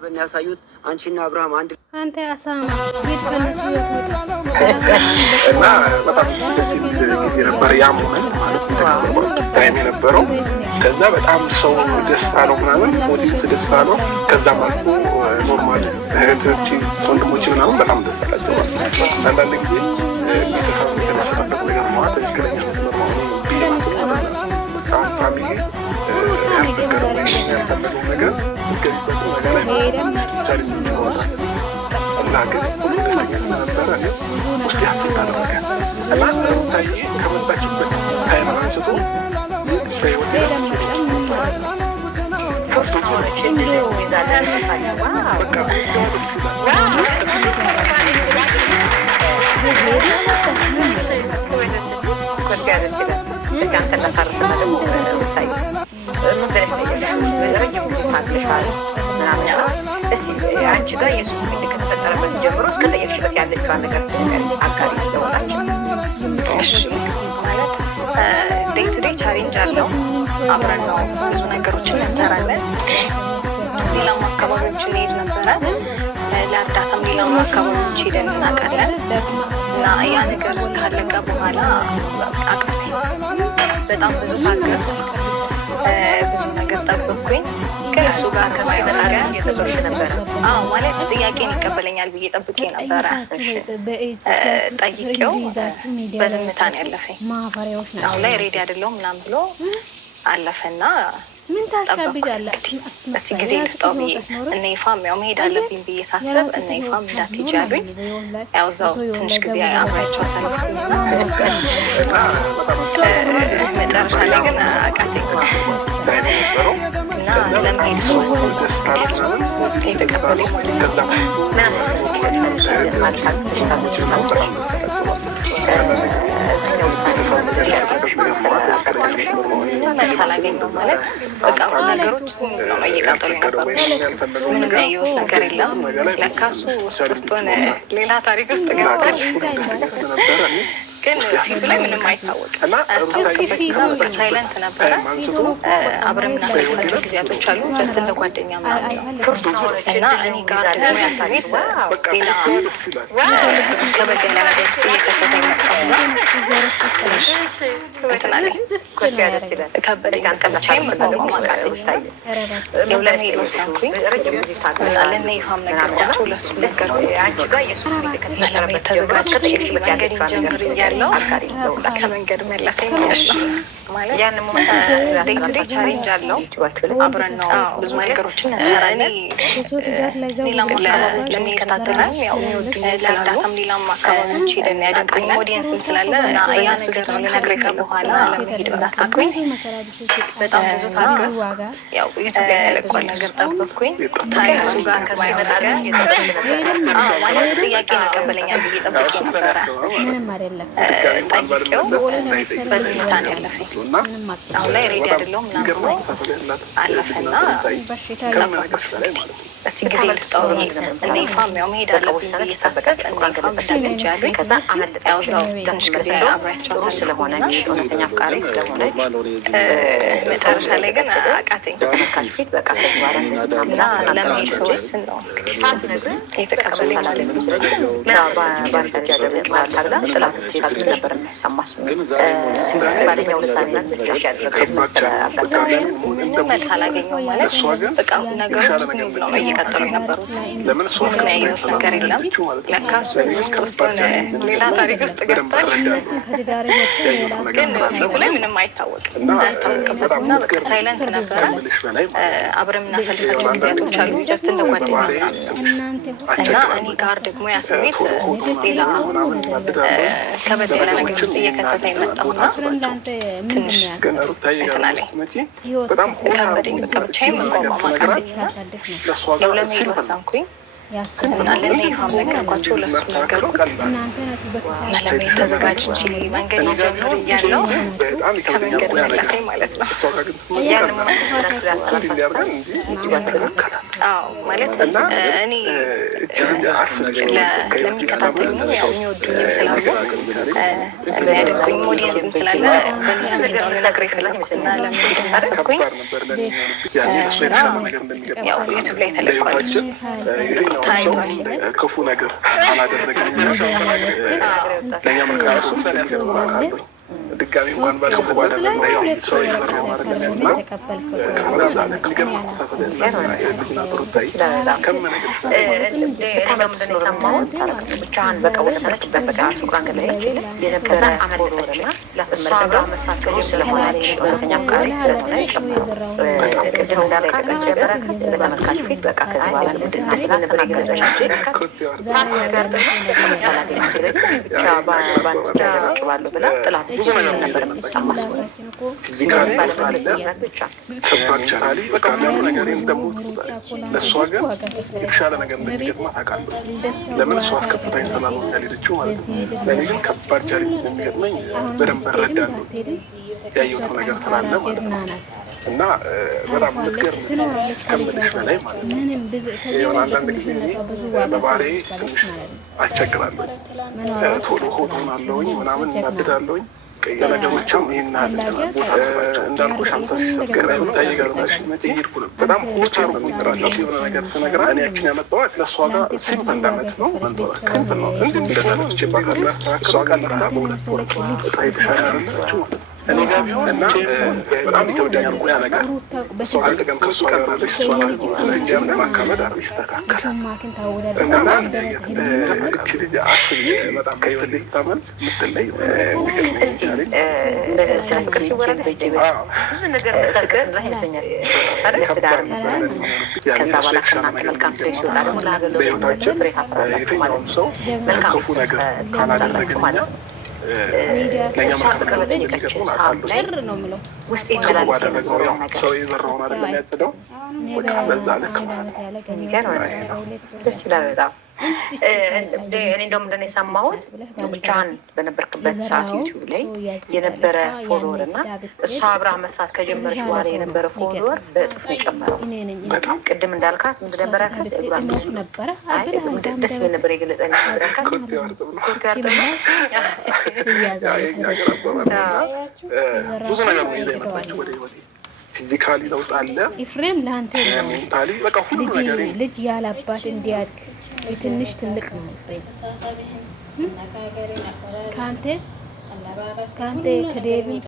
በሚያሳዩት አንቺና አብርሃም አንድ አንተ ያሳማ ቢት ከነሱ እና በጣም ደስ የሚል ጊዜ ነበር። ያ ሞመንት ማለት ነው ታይም የነበረው። ከዛ በጣም ሰው ደስ አለው ምናምን ኦዲየንስ ደስ አለው። ከዛም አልፎ ኖርማል እህቶች ወንድሞች ምናምን በጣም ደስ አላቸው። አንዳንድ ጊዜ ቤተሰብ የተደሰተበት ነገር ማለት ትክክለኛ ፋሚሊ ያልፈለገው ነገር እና ግን ነበረ ውስጥ ያስታለ እና ታይ ከመጣችበት ታይም አንስቶ አንቺ ጋር የሱስ ምን ከተፈጠረበት ጀምሮ እስከ ጠየቅሽበት ያለችው ነገር አጋሪ ይወጣችሁ። እሺ ማለት ዴይ ቱ ዴይ ቻሌንጅ አለው። አብረን ነው ብዙ ነገሮችን እንሰራለን። ሌላም አካባቢዎች እንሄድ ነበረ። ለእርዳታም ሌላም አካባቢዎች ሄደን እናውቃለን። እና ያ ነገር ካለቀ በኋላ አቃተኝ። በጣም ብዙ ታገስ ብዙ ነገር ጠበቅኩኝ። ከእሱ ጋር ከማይበላጋ የተሰበረ ነበር። ማለት ጥያቄን ይቀበለኛል ብዬ ጠብቄ ነበረ። ጠይቄው በዝምታ ነው ያለፈኝ። አሁን ላይ ሬዲ አይደለሁም ምናምን ብሎ አለፈና ምን ታስቀብያለህ? እስቲ ጊዜ ልስጠው ብዬ እነ ይፋም ያው መሄድ አለብኝ ብዬ ሳስብ እነ ይፋም እንዳትሄጂ አሉኝ። ያው እዛው ትንሽ ጊዜ አብሬያቸው አሳልኩኝና መጨረሻ ላይ ግን አቃተኝ እና ለመሄድ ስወስን የተቀበለኝ መልስ አላገኘሁም። ማለት በቃ ነገሮች ዝም ብለው ነው እየቀጠሉ የነበሩት። ምንም ያየሁት ነገር የለም። ለካ እሱ ውስጥ ሆነ ሌላ ታሪክ ውስጥ ገብቷል። ግን ፊቱ ላይ ምንም አይታወቅም። አስታውቅበት ሳይለንት ነበረ። አብረን የምናሳልፋቸው ጊዜያቶች አሉ። ጀስት እንደ ጓደኛ ምናምን ነው እና እኔ ጋር ደግሞ ያሳቤት ሌላ ከበድ ያለ ነገር ውስጥ እየከተተ ይመጣውና ከበደኝ። አንቀላቻይ መቆም ማቃለኝ ይታያል። ያው ለመሄድ ወሰንኩኝ። ለእነ ይፋም ነገርኳቸው። ለሱ ነገር ለመሄድ ተዘጋጅቼ መንገድ ጀምር ያለው ከመንገድ መለሰኝ ማለት ነው። ያን ሞመንት ዴይ ቱ ዴይ ቻሌንጅ አለው። አብረን ነው ብዙ ነገሮችን እንሰራለን። ሌላም ለሚከታተለን ያው ለእርዳታም ሌላም አካባቢዎች ሄደን ያደንቀኝ ኦዲየንስም ስላለ ያ ነገር ልነግርህ በኋላ ለመሄድ እንዳሳቅኩኝ በጣም ብዙ ታገስ። ያው ዩቱብ ላይ ያለቋል ነገር ጠበቅኩኝ። ታይሱ ጋር ከሲመጣ ጋር ማለት ጥያቄ ይቀበለኛል ብዬ ጠብቄ ነበረ። ምንም አይደለም። ጠይቄው በዝምታ ነው ያለፈኝ። አሁን ላይ ሬዲ አይደለሁም ምናምን አለፈና እስቲ ጊዜ ልስጠው እነ ይፋም ያው መሄድ አለብኝ ብዬ ሳስብ እነ ይፋም እንዳትሄጂ አሉኝ። ያው እዛው ትንሽ ጊዜ አብሬያቸው ስለሆነች እውነተኛ አፍቃሪ ስለሆነች መጨረሻ ላይ ግን አቃተኝ እና ለመሄድ ስወስን ነው እንግዲህ የተቀበለኝ ማለት ነው። መልስ አላገኘሁም ማለት በቃ ነገሮች ዝም ብለው እየቀጠሉ የነበሩት። ምንም ያየሁት ነገር የለም። ለካ እሱ ውስጥ ሆነ ሌላ ታሪክ ውስጥ ገብቷል። ግን ፊቱ ላይ ምንም አይታወቅም፣ አያስታውቅበትም እና በቃ ሳይለንት ነበረ። አብረን የምናሳልፋቸው ጊዜያቶች አሉ ጀስት እንደ ጓደኛ እና እኔ ጋር ደግሞ ያ ስሜት ሌላ ከበድ ያለ ነገር ውስጥ እየከተተ የመጣውና ትንሽ እንትን አለኝ ከበደኝ። በቃ ብቻዬን መቋቋም አቃተኝ። ያው ለመሄድ ወሰንኩኝ እና ለእነ ይፋም ነገርኳቸው። ለሱ ነገሩ እና ለመሄድ ተዘጋጅቼ መንገድ ጀምር እያለሁ ከመንገድ መለሰኝ ማለት ነው። ያን ማለት እኔ ለሚከታተሉ ያው የሚወዱኝም ስላሉ የሚያደርጉኝ ኦዲየንስም ስላለ በእነሱ ነገር ልነግር ይፈላት ይመስለኛል። ለምን አሰብኩኝ ያው ዩቱብ ላይ ተለቋል ታይቶ ክፉ ነገር አላደረገም ለእኛ መካሱም ድጋሚ እንኳን በከፉ ነበር የሚሰማው ከባድ ቻናሊ በቃ ለምን ነገር እንደሞት ለእሷ ግን የተሻለ ነገር እንደሚገጥማት አውቃለሁ። ለምን እሷ አስከፍታኝ ተናግሮ ያልሄደችው ማለት ነው። ለእኔ ግን ከባድ ቻሌንጅ እንደሚገጥመኝ በደንብ እረዳለሁ ያየሁት ነገር ስላለ ማለት ነው። እና በጣም ልትገርም ከምልሽ በላይ ማለት ነው። የሆነ አንዳንድ ጊዜ በባህሪዬ ትንሽ አስቸግራለሁ። ቶሎ ሆድ ሆናለሁኝ ምናምን እናድዳለሁኝ። ነገሮችም ይህን ቦታ እንዳልኩሽ ሄድኩ ነው በጣም ሆቻ ነው የሚጠራለው የሆነ ነገር ስነግራ እኔ ያችን ያመጣኋት ለእሷ ጋር ሲምፕል እንዳመት ነው ሲምፕል ነው እንዲ እንደዛለች ባካለ እሷ ጋር መርታ በሁለት ወር የተሻለ ረሳችው እኔ ጋር ቢሆን እና በጣም የተወዳጅ ሙያ ነገር አንድ ቀን ከእሷ ጋር አለች እሷ እንጃም ለማካመድ ይስተካከላል እና እቺ ልጅ አስብ በጣም ከይወልኝ ታመል ምትለይ እስቲ ስለ ፍቅር ሲወራ ደስ ይላል። ብዙ ነገር ተቀርላ ይመስለኛል አይደል? ትዳር ከዛ በኋላ ከእናንተ መልካም ፍሬ ሲወጣ ደግሞ ለሀገር ለህይወታችን ፍሬ ታፈራላችሁ ማለት ነው። መልካም ነገር ካላደረግን ማለት ነው። እሷ ፍቅር በጠየቀችን ሰዓት ላይ ውስጥ ይመላለስ የነበረው ነገር ሰው የዘራውን አይደለም የሚያጽደው በዛ ልክ ደስ ይላል በጣም። እኔ እንደውም ምንድን ነው የሰማሁት ብቻህን በነበርክበት ሰዓት ዩቲዩብ ላይ የነበረ ፎሎወር እና እሷ አብራ መስራት ከጀመረች በኋላ የነበረ ፎሎወር በእጥፍ ነው የጨመረው። ቅድም እንዳልካት ምንድን ነበረ ደስ የሚል ነበር የገለጸ ነበረካት ብዙ ነገር ነው ይዘ የመጣችው ወደ ህይወቴ። ፊዚካሊ ለውጥ አለ ኤፍሬም ለአንተ ሜንታሊ በቃ ሁሉ ነገር ልጅ ያለ አባት እንዲያድግ ትንሽ ትልቅ ነው ኤፍሬም ከአንተ ከዴቪድ